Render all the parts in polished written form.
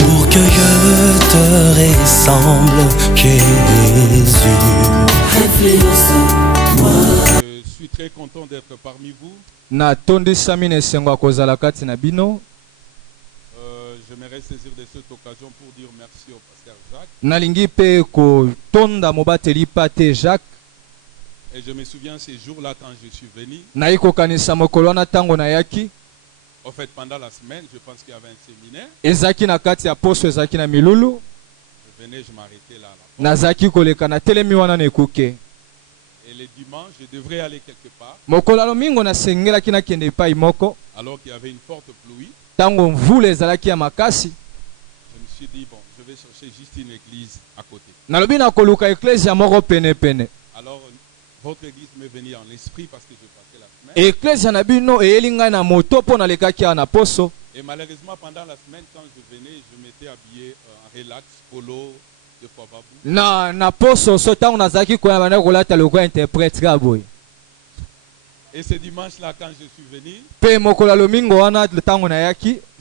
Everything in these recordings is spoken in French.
Pour que je te ressemble, Jésus. Je suis très content d'être parmi vous. J'aimerais saisir de cette occasion pour dire merci au pasteur Jacques. Et je me souviens ces jours-là quand je suis venu. En fait, pendant la semaine, je pense qu'il y avait un séminaire. Je venais, je m'arrêtais là. Et le dimanche, je devrais aller quelque part. Alors qu'il y avait une forte pluie. Je me suis dit, bon, je vais chercher juste une église à côté. Alors, votre église m'est venue en esprit parce que je passais la semaine. Et malheureusement, pendant la semaine, quand je venais, je m'étais habillé en relax, polo, de Fababou. Et ce dimanche-là, quand je suis venu,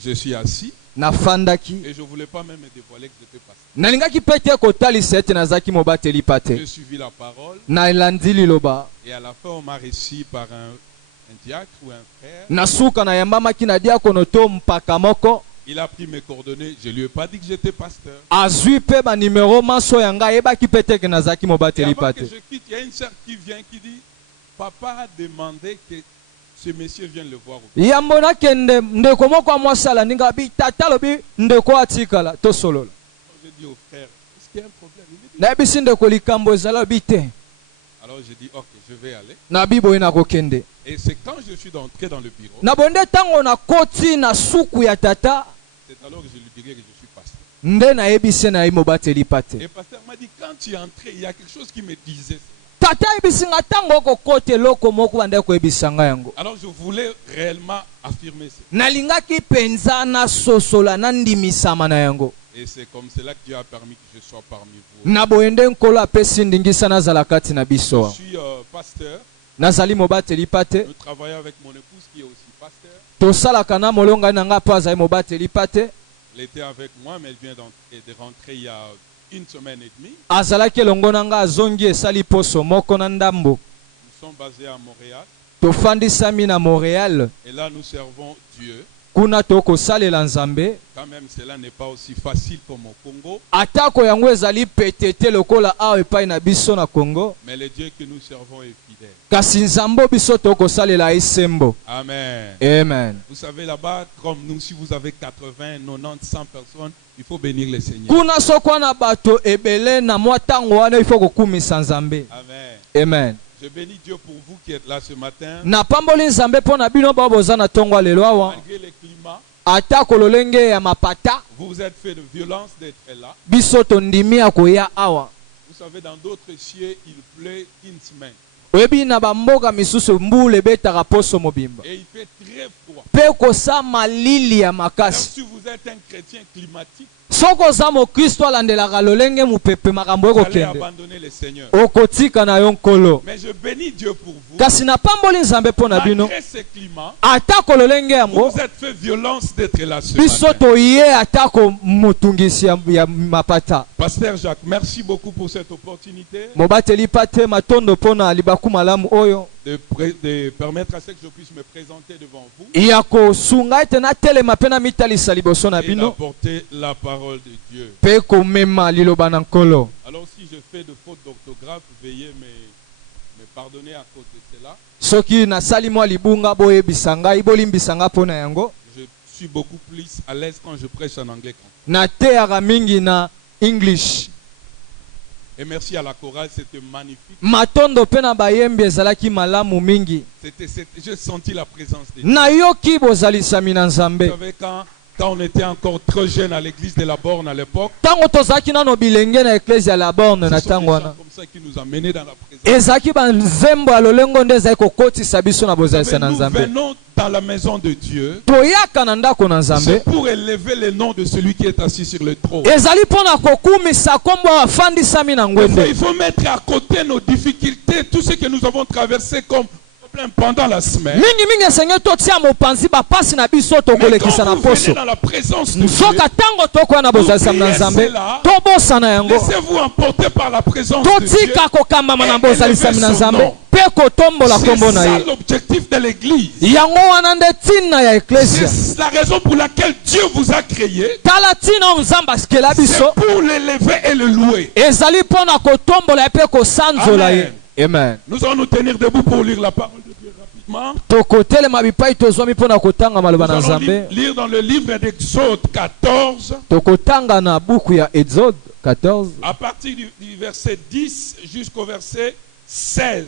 je suis assis. Et je ne voulais pas même me dévoiler que j'étais pasteur. J'ai suivi la parole. Et à la fin, on m'a reçu par un diacre ou un frère. Il a pris mes coordonnées. Je ne lui ai pas dit que j'étais pasteur. Et avant que je quitte, il y a une sœur qui vient qui dit, papa a demandé que ce monsieur vienne le voir. J'ai dit au frère, est-ce qu'il y a un problème? Alors j'ai dit, ok, je vais aller. Et c'est quand je suis entré dans le bureau, c'est alors que je lui dirai que je suis pasteur. Et pasteur m'a dit, quand tu es entré, il y a quelque chose qui me disait. Alors je voulais réellement affirmer ça. Et c'est comme cela que Dieu a permis que je sois parmi vous. Je suis pasteur. Nous travaillons avec mon épouse qui est aussi pasteur. Elle était avec moi, mais elle vient de rentrer il y a une semaine et demie. Nous sommes basés à Montréal. Et là, nous servons Dieu. Quand même, cela n'est pas aussi facile comme au Congo. Mais le Dieu que nous servons est fidèle. Amen. Amen. Vous savez, là-bas, comme nous, si vous avez 80, 90, 100 personnes, il faut bénir le Seigneur. Amen. Amen. Je bénis Dieu pour vous qui êtes là ce matin. Malgré les climats, vous vous êtes fait de violence d'être là. Vous savez, dans d'autres cieux, il pleut une semaine. Et il fait très froid. Même si vous êtes un chrétien climatique, vous allez abandonner le Seigneur. Mais je bénis Dieu pour vous. Malgré ce climat, vous vous êtes fait violence d'être là ce matin. Pasteur Jacques, merci beaucoup pour cette opportunité de permettre à ce que je puisse me présenter devant vous et d'apporter la parole de Dieu. Alors si je fais de fautes d'orthographe, veuillez me pardonner à cause de cela. Je suis beaucoup plus à l'aise quand je prêche en anglais. Et merci à la chorale, c'était magnifique. J'ai senti la présence de Dieu. Vous savez, quand on était encore trop jeune à l'église de la Borne à l'époque, c'est comme ça qui nous a menés dans la présence. Nous venons dans la maison de Dieu. C'est pour élever le nom de celui qui est assis sur le trône. Il faut mettre à côté nos difficultés, tout ce que nous avons traversé comme plein pendant la semaine. Mais quand vous venez dans la présence de Dieu, laissez-vous emporter par la présence de Dieu. C'est ça l'objectif de l'église. C'est la raison pour laquelle Dieu vous a créé. C'est pour l'élever et le louer. Amen. Amen. Nous allons nous tenir debout pour lire la parole de Dieu rapidement. Nous allons lire dans le livre d'Exode 14. À partir du verset 10 jusqu'au verset 16.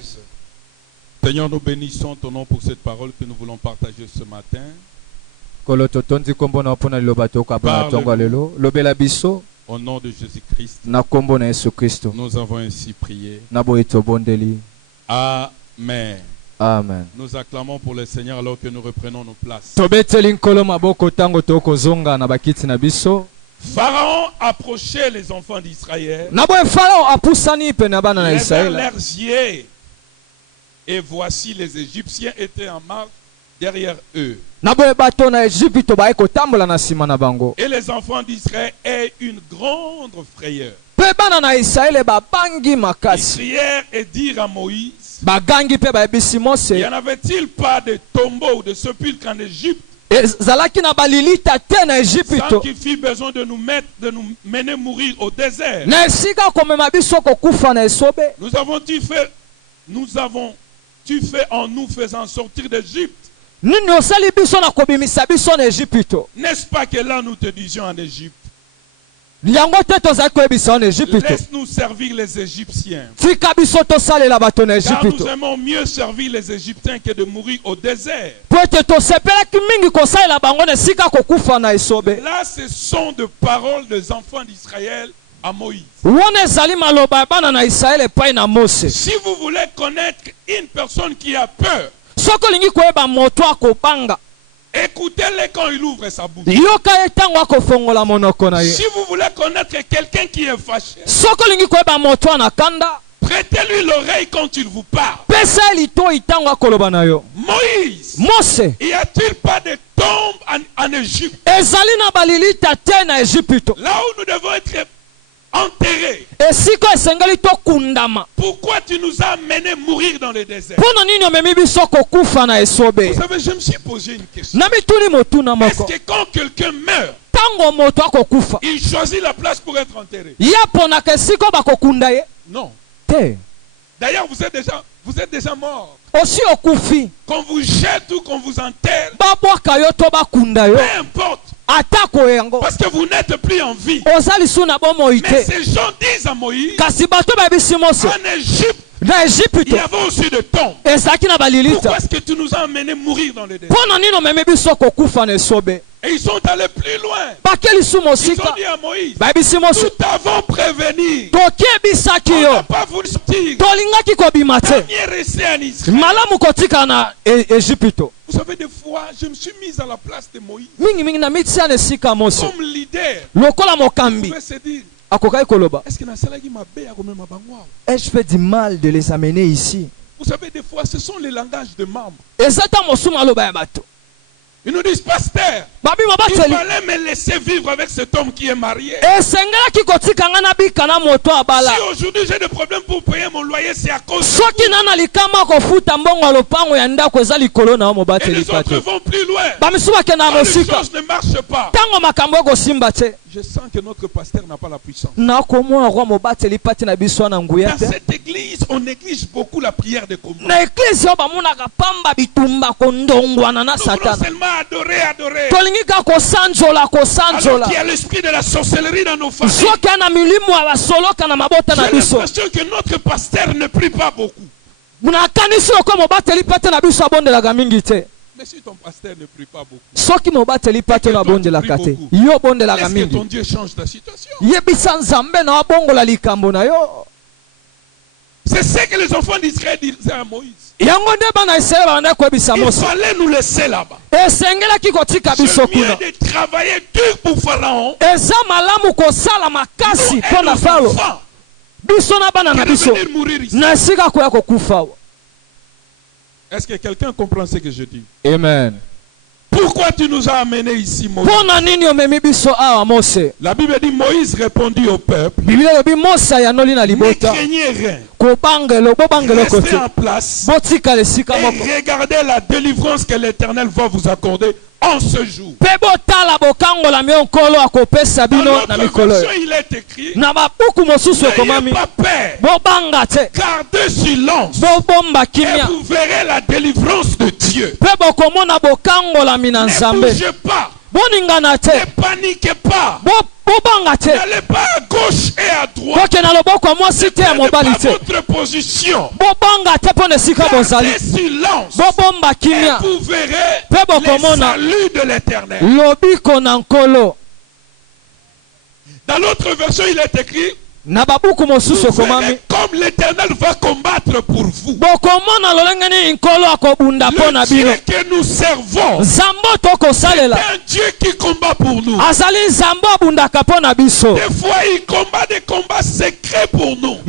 Seigneur, nous bénissons ton nom pour cette parole que nous voulons partager ce matin. Au nom de Jésus-Christ, nous avons ainsi prié. Amen. Amen. Nous acclamons pour le Seigneur alors que nous reprenons nos places. Pharaon approchait les enfants d'Israël. Ils levèrent leurs yeux et voici les Égyptiens étaient en marche derrière eux. Et les enfants d'Israël aient une grande frayeur. Ils crièrent et dirent à Moïse, n'y en avait-il pas de tombeaux ou de sépulcres en Égypte sans qu'il fût besoin de nous mener mourir au désert? Nous avons-tu fait en nous faisant sortir d'Égypte? N'est-ce pas que là nous te disions en Égypte, laisse-nous servir les Égyptiens, car nous aimons mieux servir les Égyptiens que de mourir au désert. Là, ce sont de paroles des enfants d'Israël à Moïse. Si vous voulez connaître une personne qui a peur, écoutez-le quand il ouvre sa bouche. Si vous voulez connaître quelqu'un qui est fâché, prêtez-lui l'oreille quand il vous parle. Moïse, y a-t-il pas de tombe en Égypte? Là où nous devons être enterrés. Pourquoi tu nous as amenés mourir dans le désert? Vous savez, je me suis posé une question. Est-ce que quand quelqu'un meurt, il choisit la place pour être enterré? Non. D'ailleurs, vous êtes déjà mort. Qu'on vous jette ou qu'on vous enterre, peu importe. Parce que vous n'êtes plus en vie. Mais ces gens disent à Moïse, en Égypte, il y avait aussi de tombes. Pourquoi est-ce que tu nous as amenés mourir dans le désert? Et ils sont allés plus loin. Ils ont dit à Moïse, nous t'avons prévenu. On n'a pas voulu sortir. Viens rester en Israël. Vous savez, des fois, je me suis mis à la place de Moïse. Comme leader, vous pouvez se dire, est-ce que je fais du mal de les amener ici? Vous savez, des fois, ce sont les langages de membres. Ils nous disent, pasteur, il fallait me laisser vivre avec cet homme qui est marié. Si aujourd'hui j'ai des problèmes pour payer mon loyer, c'est à cause de vous. Et les autres vont plus loin. Quand les choses ne marchent pas, je sens que notre pasteur n'a pas la puissance. Dans cette église, on néglige beaucoup la prière de combat. Nous voulons seulement adorer. Alors qu'il y a l'esprit de la sorcellerie dans nos familles. J'ai l'impression que notre pasteur ne prie pas beaucoup. Mais si ton pasteur ne prie pas beaucoup, est-ce que ton Dieu change ta situation? C'est ce que les enfants d'Israël disaient à Moïse. Il fallait nous laisser là-bas. C'est mieux de travailler dur pour Pharaon. Nous et nos enfants, que de venir mourir ici. Est-ce que quelqu'un comprend ce que je dis? Amen. Pourquoi tu nous as amenés ici, Moïse? La Bible dit Moïse répondit au peuple. Ne craignez rien. Restez en place et regardez la délivrance que l'Éternel va vous accorder en ce jour. Dans l'autre version, il est écrit: n'ayez pas peur, gardez silence et vous verrez la délivrance de Dieu. Ne bougez pas, ne paniquez pas, n'allez pas à gauche et à droite, ne prenez pas votre position, gardez silence et vous verrez le salut de l'Éternel. Dans l'autre version, il est écrit: vous verrez comme l'Éternel va combattre pour vous. Le Dieu que nous servons, c'est un Dieu qui combat pour nous. Des fois, il combat des combats secrets pour nous.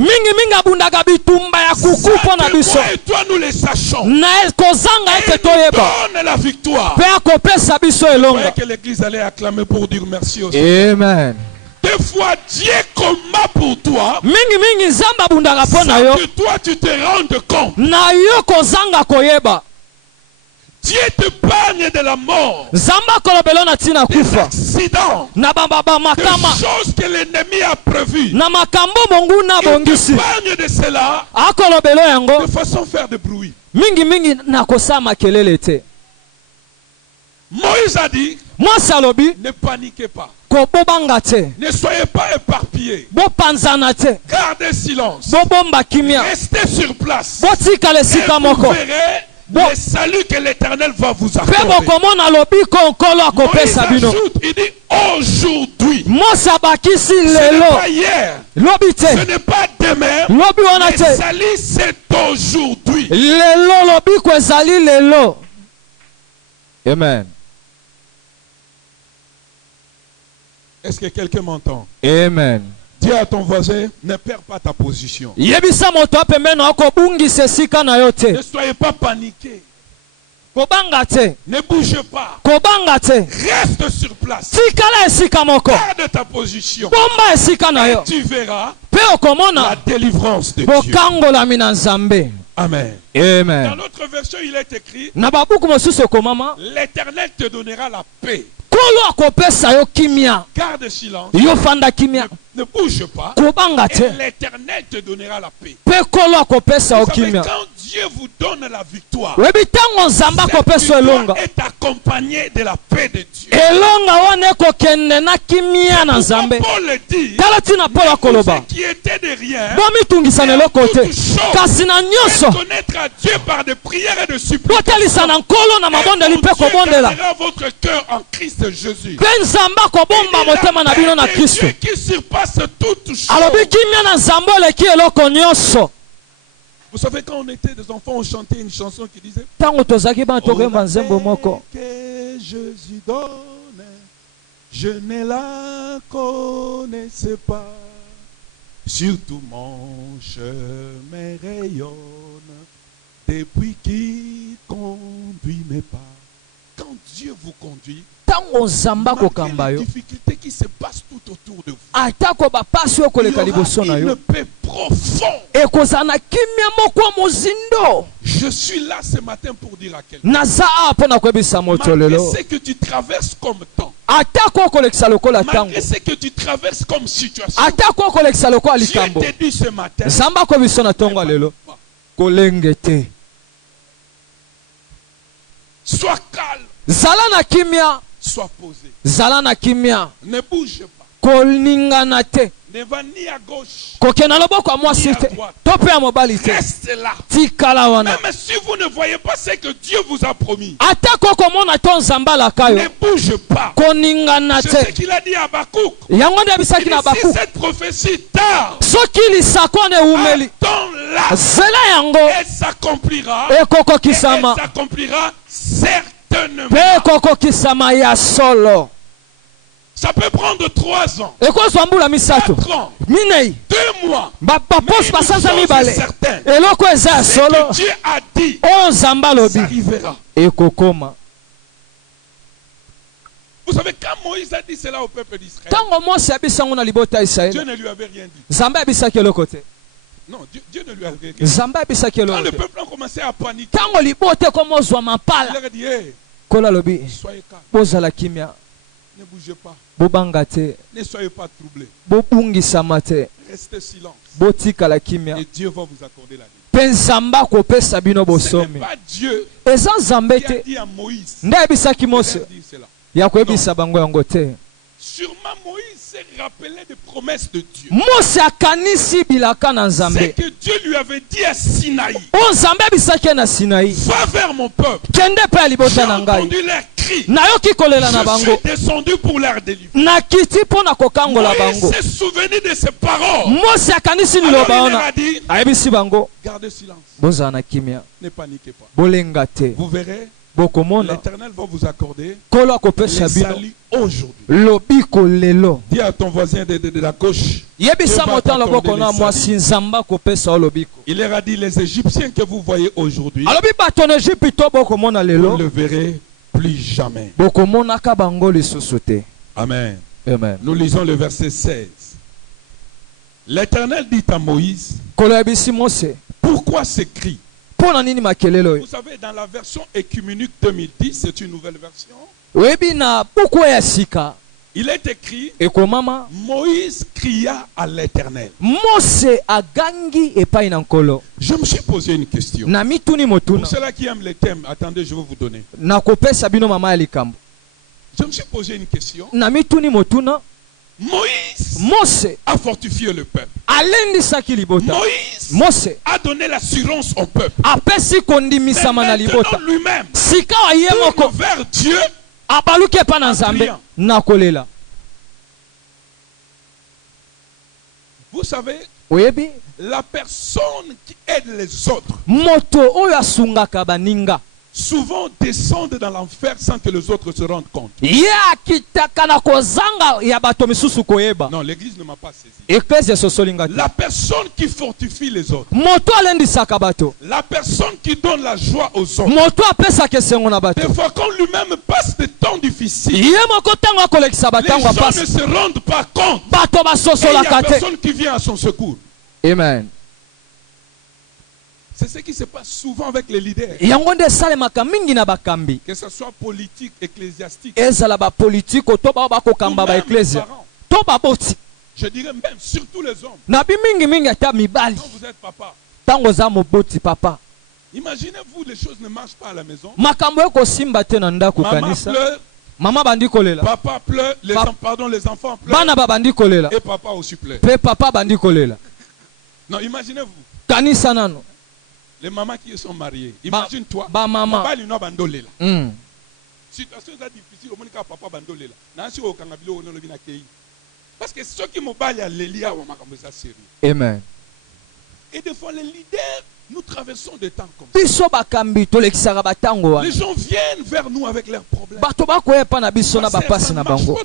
Ça, et toi, nous les sachons. Et il nous donne la victoire. Vous voyez que l'église allait acclamer pour dire merci au Seigneur. Amen. Des fois, Dieu combat pour toi, sans que toi tu te rendes compte. Dieu t'épargne de la mort, des accidents, des choses que l'ennemi a prévues. Il t'épargne de cela de façon à faire de bruit. Moïse a dit: ne paniquez pas, ne soyez pas éparpillés, gardez silence, restez sur place et vous verrez le salut que l'Éternel va vous accorder. Moïse ajoute, il dit aujourd'hui. Ce n'est pas hier, ce n'est pas demain, le salut c'est aujourd'hui. Amen. Est-ce que quelqu'un m'entend? Amen. Dis à ton voisin, ne perds pas ta position. Ne soyez pas paniqués. Ne bouge pas. Reste sur place. Garde ta position. Et tu verras la délivrance de Dieu. Amen. Amen. Dans l'autre version, il est écrit: l'Éternel te donnera la paix. Garde silence. Ne bouge pas. Et l'Éternel te donnera la paix. Vous savez, quand Dieu vous donne la victoire, cette victoire est accompagnée de la paix de Dieu. Paul dit: ne vous inquiétez de rien, mais toute chose, faites connaître à Dieu par des prières et de supplications. Et mon Dieu gardera votre cœur en Christ Jésus. Dieu qui surpasse toute chose. Vous savez, quand on était des enfants, on chantait une chanson qui disait: que Jésus donne, je ne la connaissais pas. Surtout mon chemin rayonne depuis qu'il conduit mes pas. Quand Dieu vous conduit, malgré les difficultés qui se passent tout autour de vous, il y aura une paix profonde. Je suis là ce matin pour dire à quelqu'un, malgré ce que tu traverses comme temps, malgré ce que tu traverses comme situation, Dieu te dit ce matin: sois calme, sois posé, ne bouge pas, ne va ni à gauche ni à droite, reste là. Même si vous ne voyez pas ce que Dieu vous a promis, ne bouge pas. C'est ce qu'il a dit à Habakkuk. Il dit: si cette prophétie tarde, attends-la, elle s'accomplira, et elle s'accomplira certainement. Ça peut prendre 3 ans, ekozwambula misato 4 ans, minei 2 mois. baposi basanza Mais une mibale chose est certaine, eloko eza ya c'est solo que Dieu a dit, oyo nzambe ça alobi arrivera. ekokoma. Vous savez, quand Moïse a dit cela au peuple d'Israël, ntango mose abisango na libota ya Dieu israele ne lui avait rien dit. nzambe abisaki eloko te, Non, Dieu ne lui avait rien dit. nzambe abisaki Quand eloko le te. peuple a commencé à paniquer, ntango libota ekomozwa il mapala leur a dit, hey, kola alobi soyez calme, bozala kimia, ne bougez pas, bobanga te, ne soyez pas troublés, bobungisama te, restez silence. botikala kimia Et Dieu va vous accorder la vie. mpe nzambe akopesa bino Ce n'est bosomi. pas Dieu eza nzambe qui a te dit à Moïse nde ayebisaki de mose leur dire cela. ya koyebisa bango yango te. Sûrement Moïse s'est rappelé des promesses de Dieu. mose akanisi bilaka na C'est nzambe que Dieu lui avait dit à Sinaï, oyo nzambe abisaki na sinai, va vers mon peuple. kende mpe ya J'ai libota na ngai, entendu leurs cris. nayoki kolela na Je bango, suis descendu pour leur délivrer. nakiti mpo na kokangola Moïse bango. s'est souvenu de ses paroles. mose akanisi Alors liloba il leur wana a dit, ayebisi bango gardez silence, bozala na kimia, ne paniquez pas. bolenga te, Vous verrez, bokomona l'Éternel va vous accorder kolo akopesa les bino saluts aujourd'hui. lobiko lelo. Dis à ton voisin de la gauche, yebisa Dieu va moto loboko t'accorder na les mwasi saluts. nzambe akopesa o lobiko. Il leur a dit, les Égyptiens que vous voyez aujourd'hui, alobi bato na Ejipito bokomona vous ne lelo, le verrez plus jamais. bokomonaka bango lisusu te. Amen. Amen. Nous lisons le verset 16. L'Éternel dit à Moïse, kolo yebisi mose pourquoi ces cris? mpo na nini makelelo oyo. Vous savez, dans la version Écuménique 2010, c'est une nouvelle version, oyebi na buku ya sika il est écrit, ekomama Moïse cria à l'Éternel. mose agangi epai na nkolo. Je me suis posé une question. na mituni Pour motuna ceux-là qui aiment les thèmes, attendez, je vais vous donner. nakopesa bino mama ya likambo. Je me suis posé une question. na mituni motuna Moïse mose a fortifié le peuple. alendisaki libota. Moïse mose a donné l'assurance au peuple. apesi Mais kondimisama na libota. maintenant lui-même sika wa ye tourne moko vers Dieu. abaluki epa na nzambe Priant. na kolela. Vous savez, oyebi la personne qui aide les autres moto oyo asungaka baninga souvent descendent dans l'enfer sans que les autres se rendent compte. ye akitaka na kozanga ya bato misusu koyeba. Non, l'église ne m'a pas saisi. eklesi esosolinga te. La personne qui fortifie les autres, moto alendisaka bato, la personne qui donne la joie aux autres, moto apesaka esengo na bato. des fois quand lui-même passe des temps difficiles, ye moko ntango akolekisa les batango gens ne apasi se rendent pas compte. bato Et il n'y a basosolaka te. personne qui vient à son secours. Amen. C'est ce qui se passe souvent avec les leaders, yango nde esalemaka mingi na bakambi, que ce soit politique, ecclésiastique, ezala bapolitiko to bao ou bakokamba même les baeklezia parents. to baboti. Je dirais même surtout les hommes. na bimingimingi ata mibali Quand vous êtes papa, ntango oza moboti papa, imaginez-vous, les choses ne marchent pas à la maison. makambo ekosimba te na ndako Maman kanisa, pleure, mama bandi kolela, papa pleure, les enfants pleurent, bana babandi kolela, et papa aussi pleure. mpe papa bandi kolela. Non, imaginez-vous, kanisa nano les mamans qui sont mariées. Imagine-toi, bamama papa lino bandolela. mm. Situation est difficile, au moins papa bandolela. Nansi o kangabilo ono lobi na kei. Parce que ceux qui m'obali à l'Elia ou makambo ça sérieux. Amen. Et des fois les leaders, nous traversons des temps comme ça. biso bakambi tolekisaka batango wana, Les gens viennent vers nous avec leurs problèmes. bato bakoyepa na biso na bapasi na bango,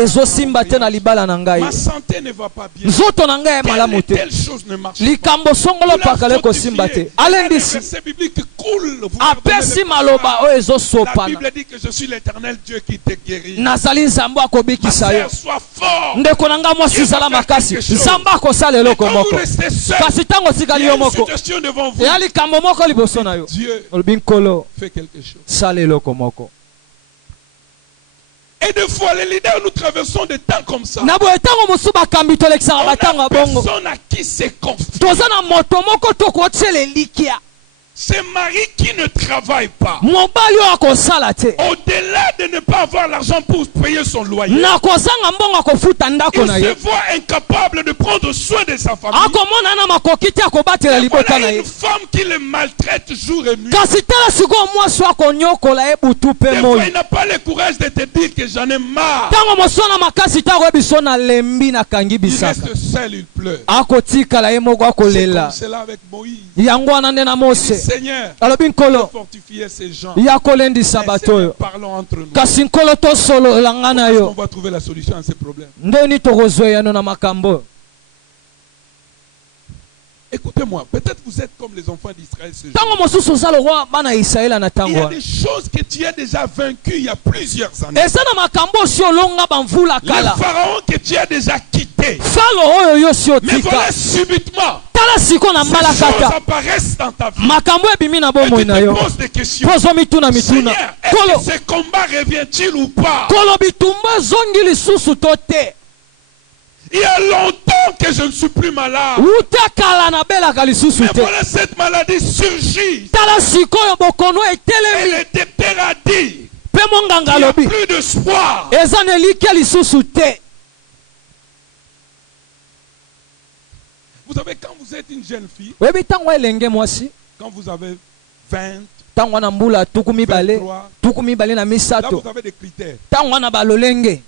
ezosimba te na libala na ngai, Ma santé ne va pas bien. nzoto na ngai malamu te, Telle chose ne marche pas. likambo songolo pakale kosimba te, alendisi verset biblique coule. Vous apesi pardonnez maloba oyo la ezosopana. Bible dit que je suis l'Éternel Dieu qui te guérit. nazali nzambe Ma akobikisa yo. sœur, sois fort. ndeko na ngai mwasi zala makasi, nzambe akosala eloko Quand vous moko. restez seul, kasi ntango il otikali y a yo une moko, suggestion devant vous. eya likambo moko liboso na yo, Dieu olobi nkolo fait quelque chose. sala eloko moko. Et des fois, les leaders, nous traversons des temps comme ça. na boye ntango mosusu bakambi tolekisaka On batango a ya bongo, personne à qui se confie. toza na moto moko tokotiela elikia, C'est Marie qui ne travaille pas. mobali oyo akosala te, Au-delà de ne pas avoir l'argent pour payer son loyer, na kozanga mbongo akofuta ndako il na se ye, voit incapable de prendre soin de sa famille. akomona na makoki te akobatela libota na Voilà ye. une femme qui le maltraite jour et nuit. kasi tala sikoyo mwasi akonyokola ye butu mpe Des fois, moi, il n'a pas le courage de te dire que j'en ai marre. ntango mosona makasi te akoyebi so nalembi nakangi Il bisaka, reste seul, il pleure. akotikala ye moko C'est akolela. comme cela avec Moïse. yango wana nde na Il mose dit, Seigneur alobi nkolo fortifier ces gens. ya kolendisa bato oyo Parlons entre nous. kasi nkolo tosololanga na On yo va trouver la solution à ces problèmes. ndeni tokozweyano na makambo. Écoutez-moi, peut-être vous êtes comme les enfants d'Israël ce jour. Tango mosusu oza lokwa bana ya Israela na Il y tango a wana des choses que tu as déjà vaincues il y a plusieurs années. eza na makambo osi olonga bamvula Le kala pharaon que tu as déjà quitté. falo oyo yo si Mais otika voilà subitement, tala siko na ces mbala choses kata apparaissent dans ta vie. makambo ebimi na Et bomoi tu na te yo poses des questions. pozo mituna mituna Seigneur, est-ce kolo que ce combat revient-il ou pas? kolo bitumba ezongi lisusu to te Il y a longtemps que je ne suis plus malade. uta kala nabelaka lisusu Mais te voilà cette maladie surgit. tala sikoyo bokono Et etelemi le docteur a dit, mpe monganga il n'y a alobi plus d'espoir. eza na elike lisusu te. Vous savez, quand vous êtes une jeune fille, oyebi ntango elenge mwasi quand vous avez 20, ntango wana mbula tuku mibale 23, tuku mibale na là misato vous avez des critères. ntango wana balolenge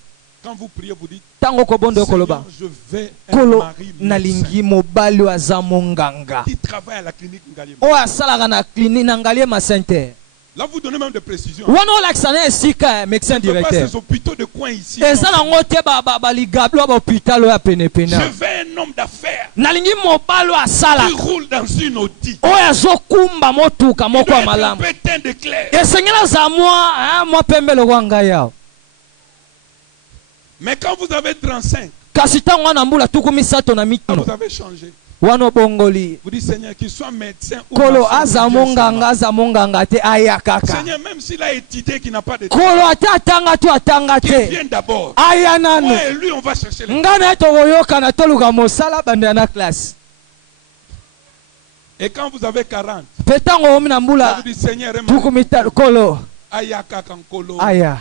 Quand vous priez, vous dites, ntango kobondo koloba Seigneur, je vais un kolo mari médecin nalingi mobali oyo aza monganga qui travaille à la clinique Ngaliema. oyo asalaka na clinique na ngaliema center Là, vous donnez même des précisions. wana olakisa na esika médecin Je ne veux pas directeur ces hôpitaux de coin ici. eza nango te baligablo ya bahôpital oyo ya penepene Je veux un homme d'affaires nalingi mobali oyo qui asalaka roule dans une Audi. oyo azokumba motuka Il moko doit ya être un malamu pétain de clair. esengeli aza mwa pembe lokwa ngai awa Mais quand vous avez 35, kasi ntango wana mbula tuku misato na quand mitano vous avez changé, wana obongoli vous dites Seigneur, qu'il soit médecin ou kolo maçon, aza Dieu monganga seulement. aza monganga te aya kaka Seigneur, même s'il a étudié qu'il n'a pas de kolo ate atanga to atanga qu'il te vienne d'abord. aya nano Moi et lui, on va chercher les... ngai na ye tokoyokana toluka mosala bandela na classe Et quand vous avez 40, mpe ntango omi na là, mbula vous dites Seigneur, tuku mitano kolo Ayaka Kankolo. aya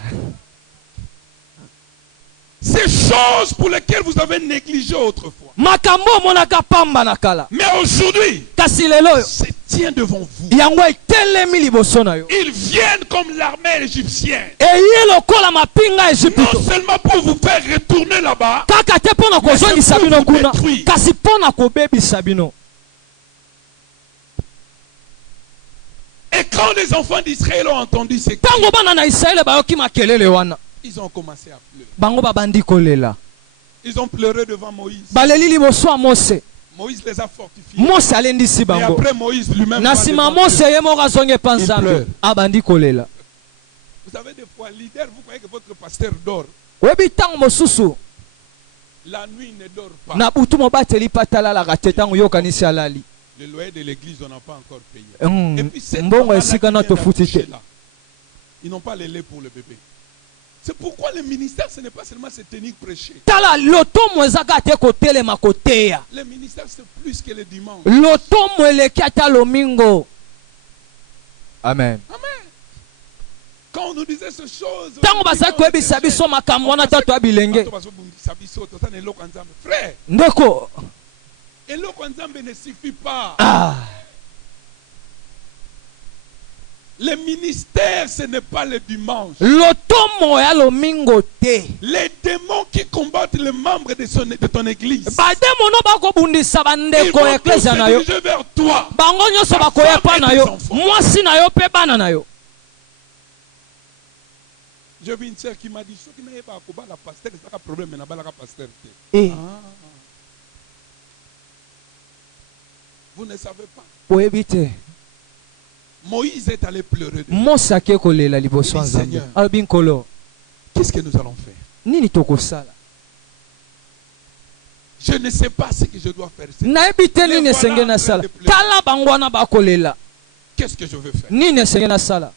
Ces choses pour lesquelles vous avez négligé autrefois. makambo omonaka pamba na kala Mais aujourd'hui, kasi lelo oyo se tient devant vous. yango etelemi liboso na yo Ils viennent comme l'armée égyptienne. eye lokola mapinga ya ejipito Non seulement pour vous faire retourner là-bas, kaka te mpo na kozongisa Mais c'est bino pour vous kuna détruire. kasi mpo na kobebisa bino. et quand les enfants d'Israël ont entendu ces cris, ntango bana na Israele bayoki makelele wana ils ont commencé à pleurer. bango babandi kolela Ils ont pleuré devant Moïse. baleli liboso ya Mose. Moïse les a fortifiés. Mose alendisi Et bango après Moïse lui-même, na va nsima devant Mose Dieu. ye moko azongi epa Il nzambe pleure. abandi kolela. Vous savez, des fois, leader, vous croyez que votre pasteur dort. oyebi ntango mosusu La nuit il ne dort pas. na butu mobateli mpe atalalaka te ntango yokanisi alali. Le loyer de l'église, on n'a pas encore payé. Mm, Et puis cette mbongo maman-là esika qui na vient tofuti d'accoucher te. là, ils n'ont pas les laits pour le bébé. C'est pourquoi le ministère, ce n'est pas seulement se tenir prêcher. tala lotomo ezaka te kotelema koteya. Le ministère, c'est plus que le dimanche. lotomo eleki ata lomingo. Amen. Amen. Quand on nous disait ces choses, ntango bazali koyebisa biso makambo wana tato ya bilenge frère, ndeko eloko nzambe ne suffit pas. ah. Le ministère, ce n'est pas le dimanche. lotomo ya lomingo te. Les démons qui combattent les membres de ton église, bademono bakobundisa ils bandeko vont ya tous eklesia na yo se diriger vers toi. bango nyonso bakoya pa na yo mwasi na yo mpe bana na yo. J'ai vu une sœur qui m'a dit ce qui n'est pas la pasteur, c'est pas un problème, mais n'a pas la pasteur. Eh. Vous ne savez pas. oyebi te Moïse est allé pleurer. Mose ake kolela liboso ya nzambe Seigneur. alobi nkolo Qu'est-ce que nous allons faire? nini tokosala. Je ne sais pas ce que je dois faire. nayebi te nini esenge nasala tala bango wana bakolela Qu'est-ce que je veux faire? nini esenge nasala.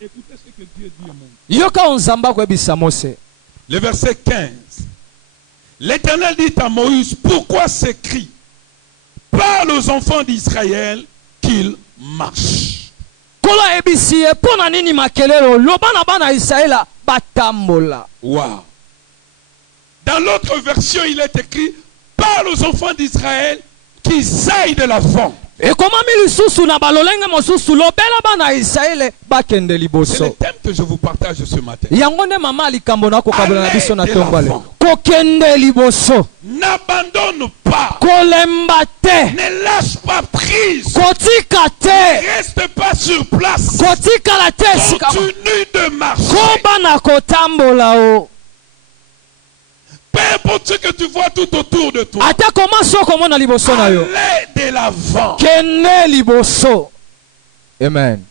Écoutez ce que Dieu dit à mon. yoka oyo nzambe akoyebisa Mose. Le verset 15. L'Éternel dit à Moïse, pourquoi ces cris? Parle aux enfants d'Israël qu'ils marchent. kolo ayebisi ye mpo na nini makelelo loba na bana ya Israela batambola. Wow. Dans l'autre version, il est écrit, parle aux enfants d'Israël qu'ils aillent de l'avant. ekomami lisusu na balolenge mosusu lobela bana ya Israele bakende C'est liboso. le thème que je vous partage ce matin. yango nde mama likambo na kokabola na biso na tongo ale. tokende liboso. N'abandonne pas. Kolemba te. Ne lâche pas prise. Kotika te. Ne reste pas sur place. Kotika la te. Continue de marcher. Koba na kotambola o. Peu importe ce que tu vois tout autour de toi. Ata comment so komona liboso na yo. Allez de l'avant. Kende liboso. Amen.